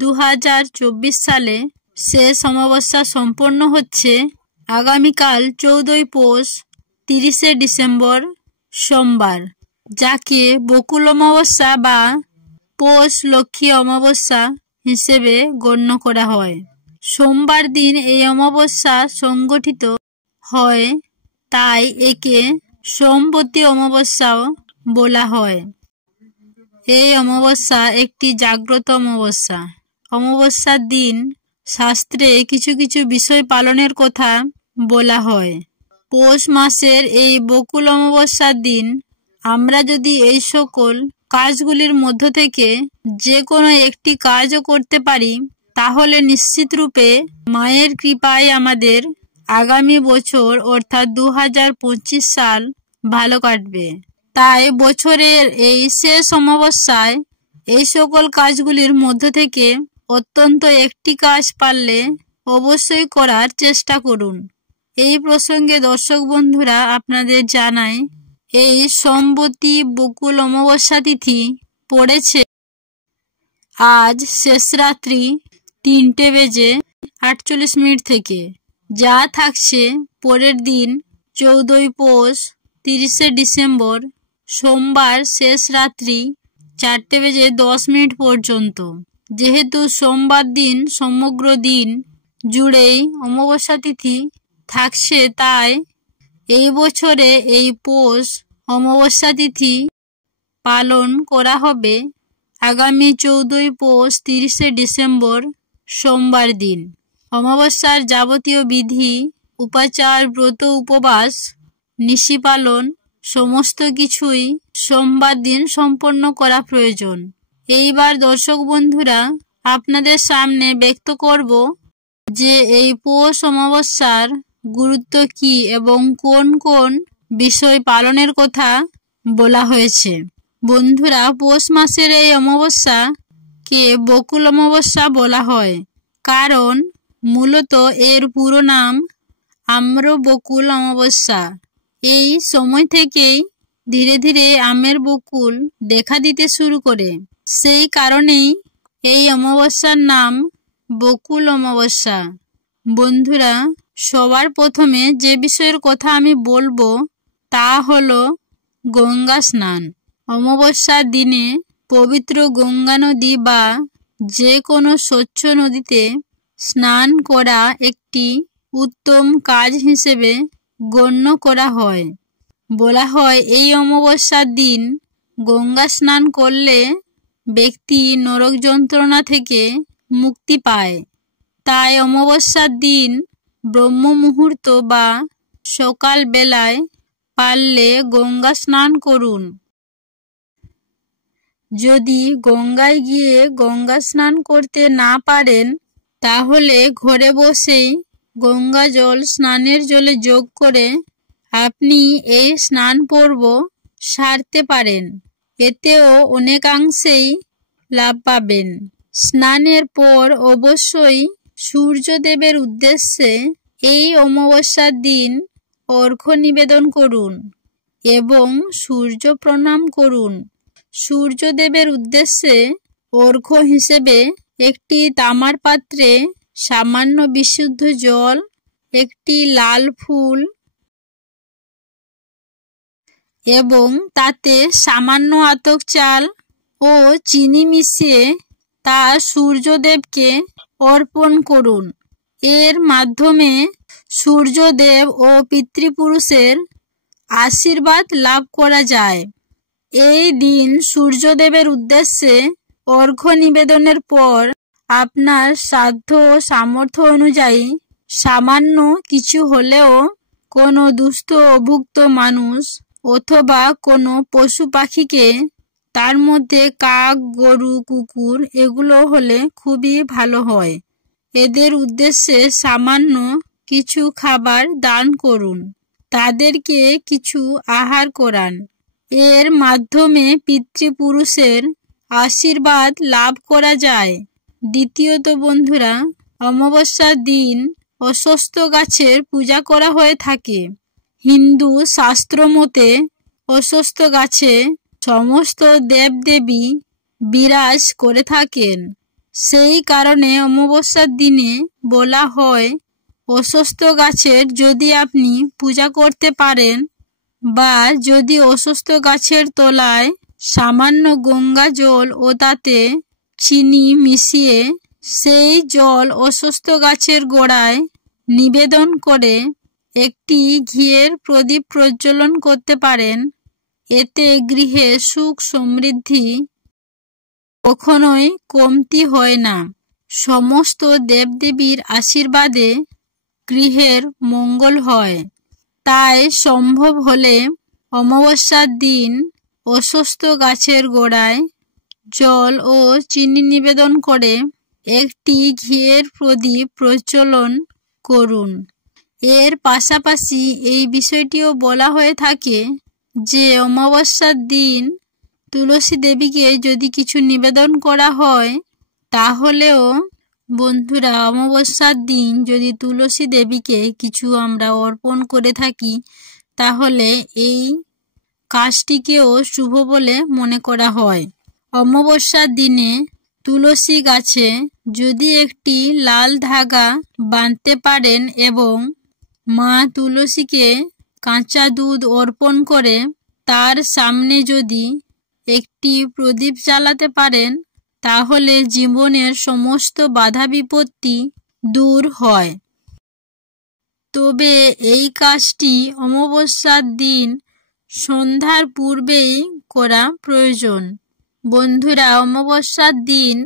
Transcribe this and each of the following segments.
2024 সালে শেষ অমাবস্যা সম্পন্ন হচ্ছে আগামীকাল 14ই পৌষ 30শে ডিসেম্বর সোমবার, যাকে বকুল অমাবস্যা বা পৌষ লক্ষ্মী অমাবস্যা হিসেবে গণ্য করা হয়। সোমবার দিন এই অমাবস্যা সংগঠিত হয়, তাই একে সোমবতী অমাবস্যাও বলা হয়। এই অমাবস্যা একটি জাগ্রত অমাবস্যা। অমাবস্যার দিন শাস্ত্রে কিছু কিছু বিষয় পালনের কথা বলা হয়। পৌষ মাসের এই বকুল অমাবস্যার দিন আমরা যদি এই সকল কাজগুলির মধ্য থেকে যে কোনো একটি কাজও করতে পারি, তাহলে নিশ্চিত রূপে মায়ের কৃপায় আমাদের আগামী বছর অর্থাৎ 2025 সাল ভালো কাটবে। তাই বছরের এই শেষ অমাবস্যায় এই সকল কাজগুলির মধ্য থেকে অত্যন্ত একটি কাজ পারলে অবশ্যই করার চেষ্টা করুন। এই প্রসঙ্গে দর্শক বন্ধুরা আপনাদের জানাই, এই সোমবতী বকুল অমাবস্যা তিথি পড়েছে আজ শেষ রাত্রি 3:48 থেকে, যা থাকছে পরের দিন 14ই পৌষ 30শে ডিসেম্বর সোমবার শেষ রাত্রি 4:10 পর্যন্ত। যেহেতু সোমবার দিন সমগ্র দিন জুড়েই অমাবস্যা তিথি থাকছে, তাই এই বছরে এই পৌষ অমাবস্যা তিথি পালন করা হবে আগামী 14ই পৌষ 30শে ডিসেম্বর সোমবার দিন। অমাবস্যার যাবতীয় বিধি, উপাচার, ব্রত, উপবাস, নিশি পালন সমস্ত কিছুই সোমবার দিন সম্পন্ন করা প্রয়োজন। এইবার দর্শক বন্ধুরা আপনাদের সামনে ব্যক্ত করব যে এই পৌষ অমাবস্যার গুরুত্ব কি এবং কোন কোন বিষয় পালনের কথা বলা হয়েছে। বন্ধুরা, পৌষ মাসের এই অমাবস্যাকে বকুল অমাবস্যা বলা হয়, কারণ মূলত এর পুরো নাম আম্র বকুল অমাবস্যা। এই সময় থেকেই ধীরে ধীরে আমের বকুল দেখা দিতে শুরু করে, সেই কারণেই এই অমাবস্যার নাম বকুল অমাবস্যা। বন্ধুরা, সবার প্রথমে যে বিষয়ের কথা আমি বলবো তা হলো গঙ্গা স্নান। অমাবস্যার দিনে পবিত্র গঙ্গা নদী বা যে কোনো স্বচ্ছ নদীতে স্নান করা একটি উত্তম কাজ হিসেবে গণ্য করা হয়। বলা হয়, এই অমাবস্যার দিন গঙ্গা স্নান করলে ব্যক্তি নরক যন্ত্রণা থেকে মুক্তি পায়। তাই অমাবস্যার দিন ব্রহ্ম মুহূর্ত বা সকাল বেলায় পারলে গঙ্গা স্নান করুন। যদি গঙ্গায় গিয়ে গঙ্গা স্নান করতে না পারেন, তাহলে ঘরে বসেই গঙ্গা জল স্নানের জলে যোগ করে আপনি এই স্নান পর্ব সারতে পারেন। এতেও অনেকাংশেই লাভ পাবেন। স্নানের পর অবশ্যই সূর্যদেবের উদ্দেশ্যে এই অমাবস্যার দিন অর্ঘ্য নিবেদন করুন এবং সূর্য প্রণাম করুন। সূর্যদেবের উদ্দেশ্যে অর্ঘ্য হিসেবে একটি তামার পাত্রে সামান্য বিশুদ্ধ জল, একটি লাল ফুল এবং তাতে সামান্য আতপ চাল ও চিনি মিশিয়ে তা সূর্যদেবকে অর্পণ করুন। এর মাধ্যমে সূর্যদেব ও পিতৃপুরুষের আশীর্বাদ লাভ করা যায়। এই দিন সূর্যদেবের উদ্দেশ্যে অর্ঘ্য নিবেদনের পর আপনার সাধ্য ও সামর্থ্য অনুযায়ী সামান্য কিছু হলেও কোনো দুস্থ অভুক্ত মানুষ অথবা কোনো পশু পাখিকে, তার মধ্যে কাক, গরু, কুকুর এগুলো হলে খুবই ভালো হয়, এদের উদ্দেশ্যে সামান্য কিছু খাবার দান করুন। তাদেরকে কিছু আহার করান। এর মাধ্যমে পিতৃপুরুষের আশীর্বাদ লাভ করা যায়। দ্বিতীয়ত বন্ধুরা, অমাবস্যার দিন অশ্বত্থ গাছের পূজা করা হয়ে থাকে। হিন্দু শাস্ত্র মতে অশ্বত্থ গাছে সমস্ত দেবদেবী বিরাজ করে থাকেন। সেই কারণে অমাবস্যার দিনে বলা হয় অশ্বত্থ গাছের যদি আপনি পূজা করতে পারেন বা যদি অশ্বত্থ গাছের তলায় সামান্য গঙ্গা জল ও তাতে চিনি মিশিয়ে সেই জল অশ্বত্থ গাছের গোড়ায় নিবেদন করে একটি ঘিয়ের প্রদীপ প্রজ্বলন করতে পারেন, এতে গৃহে সুখ সমৃদ্ধি কখনোই কমতি হয় না। সমস্ত দেবদেবীর আশীর্বাদে গৃহের মঙ্গল হয়। তাই সম্ভব হলে অমাবস্যার দিন অশ্বত্থ গাছের গোড়ায় জল ও চিনি নিবেদন করে একটি ঘিয়ের প্রদীপ প্রজ্বলন করুন। এর পাশাপাশি এই বিষয়টিও বলা হয়ে থাকে যে অমাবস্যার দিন তুলসী দেবীকে যদি কিছু নিবেদন করা হয়, তাহলেও বন্ধুরা অমাবস্যার দিন যদি তুলসী দেবীকে কিছু আমরা অর্পণ করে থাকি, তাহলে এই কাজটিকেও শুভ বলে মনে করা হয়। অমাবস্যার দিনে তুলসী গাছে যদি একটি লাল ধাগা বাঁধতে পারেন এবং মা তুলসীকে কাঁচা দুধ অর্পণ করে তার সামনে যদি একটি প্রদীপ জ্বালাতে পারেন, তাহলে জীবনের সমস্ত বাধা বিপত্তি দূর হয়। তবে এই কাজটি অমাবস্যার দিন সন্ধ্যার পূর্বেই করা প্রয়োজন। বন্ধুরা, অমাবস্যার দিন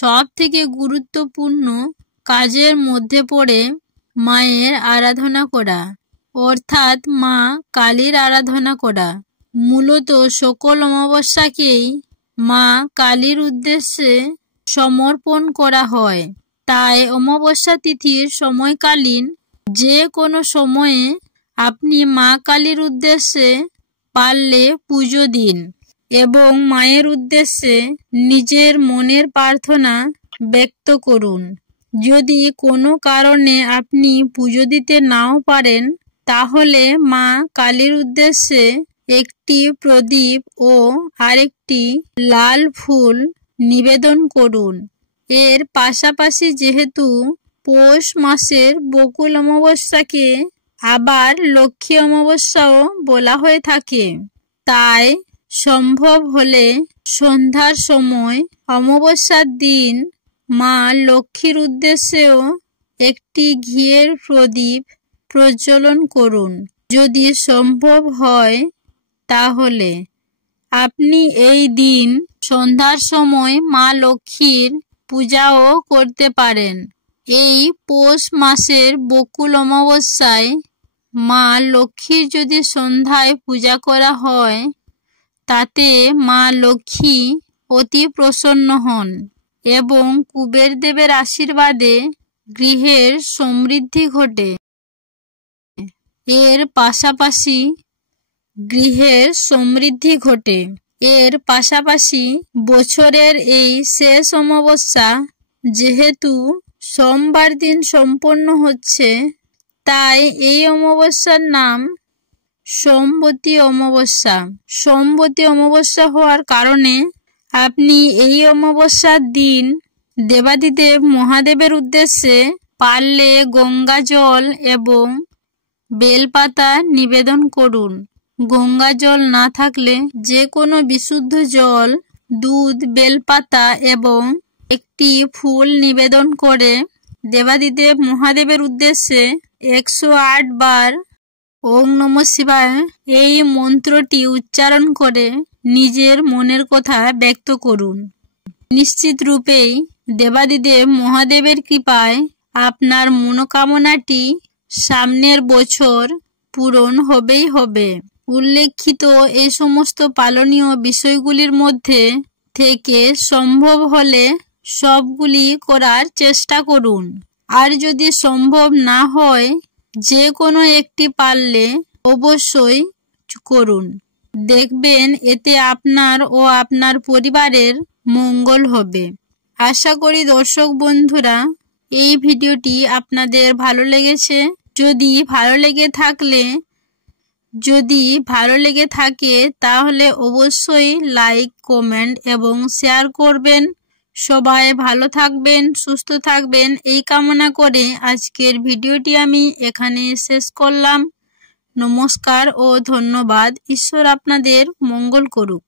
সব থেকে গুরুত্বপূর্ণ কাজের মধ্যে পড়ে মায়ের আরাধনা করা, অর্থাৎ মা কালীর আরাধনা করা। মূলত সকল অমাবস্যাকেই মা কালীর উদ্দেশ্যে সমর্পণ করা হয়। তাই অমাবস্যা তিথির সময়কালীন যে কোনো সময়ে আপনি মা কালীর উদ্দেশ্যে পারলে পুজো দিন এবং মায়ের উদ্দেশ্যে নিজের মনের প্রার্থনা ব্যক্ত করুন। যদি কোনো কারণে আপনি পুজো দিতে নাও পারেন, তাহলে মা কালীর উদ্দেশ্যে একটি প্রদীপ ও আরেকটি লাল ফুল নিবেদন করুন। এর পাশাপাশি যেহেতু পৌষ মাসের বকুল অমাবস্যাকে আবার লক্ষ্মী অমাবস্যাও বলা হয়ে থাকে, তাই সম্ভব হলে সন্ধ্যার সময় অমাবস্যার দিন মা লক্ষ্মীর উদ্দেশ্যেও একটি ঘিয়ের প্রদীপ প্রজ্বলন করুন। যদি সম্ভব হয় তাহলে আপনি এই দিন সন্ধ্যার সময় মা লক্ষ্মীর পূজাও করতে পারেন। এই পৌষ মাসের বকুল অমাবস্যায় মা লক্ষ্মীর যদি সন্ধ্যায় পূজা করা হয়, তাতে মা লক্ষ্মী অতি প্রসন্ন হন এবং কুবের দেবের আশীর্বাদে গৃহের সমৃদ্ধি ঘটে। এর পাশাপাশি বছরের এই শেষ অমাবস্যা যেহেতু সোমবার দিন সম্পন্ন হচ্ছে, তাই এই অমাবস্যার নাম সোমবতী অমাবস্যা। সোমবতী অমাবস্যা হওয়ার কারণে আপনি এই অমাবস্যার দিন দেবাদিদেব মহাদেবের উদ্দেশ্যে পারলে গঙ্গা জল এবং বেলপাতা নিবেদন করুন। গঙ্গা জল না থাকলে যে কোনো বিশুদ্ধ জল, দুধ, বেলপাতা এবং একটি ফুল নিবেদন করে দেবাদিদেব মহাদেবের উদ্দেশ্যে 108 বার ওম নমঃ শিবায় এই মন্ত্রটি উচ্চারণ করে নিজের মনের কথা ব্যক্ত করুন। নিশ্চিত রূপেই দেবাদিদেব মহাদেবের কৃপায় আপনার মনোকামনাটি সামনের বছর পূরণ হবেই হবে। উল্লেখিত এই সমস্ত পালনীয় বিষয়গুলির মধ্যে থেকে সম্ভব হলে সবগুলি করার চেষ্টা করুন। আর যদি সম্ভব না হয়, যে কোনো একটি পারলে অবশ্যই করুন। দেখবেন এতে আপনার ও আপনার পরিবারের মঙ্গল হবে। আশা করি দর্শক বন্ধুরা এই ভিডিওটি আপনাদের ভালো লেগেছে। যদি ভালো লেগে থাকে তাহলে অবশ্যই লাইক, কমেন্ট এবং শেয়ার করবেন। সবাই ভালো থাকবেন, সুস্থ থাকবেন এই কামনা করে আজকের ভিডিওটি আমি এখানে শেষ করলাম। নমস্কার ও ধন্যবাদ। ঈশ্বর আপনাদের মঙ্গল করুক।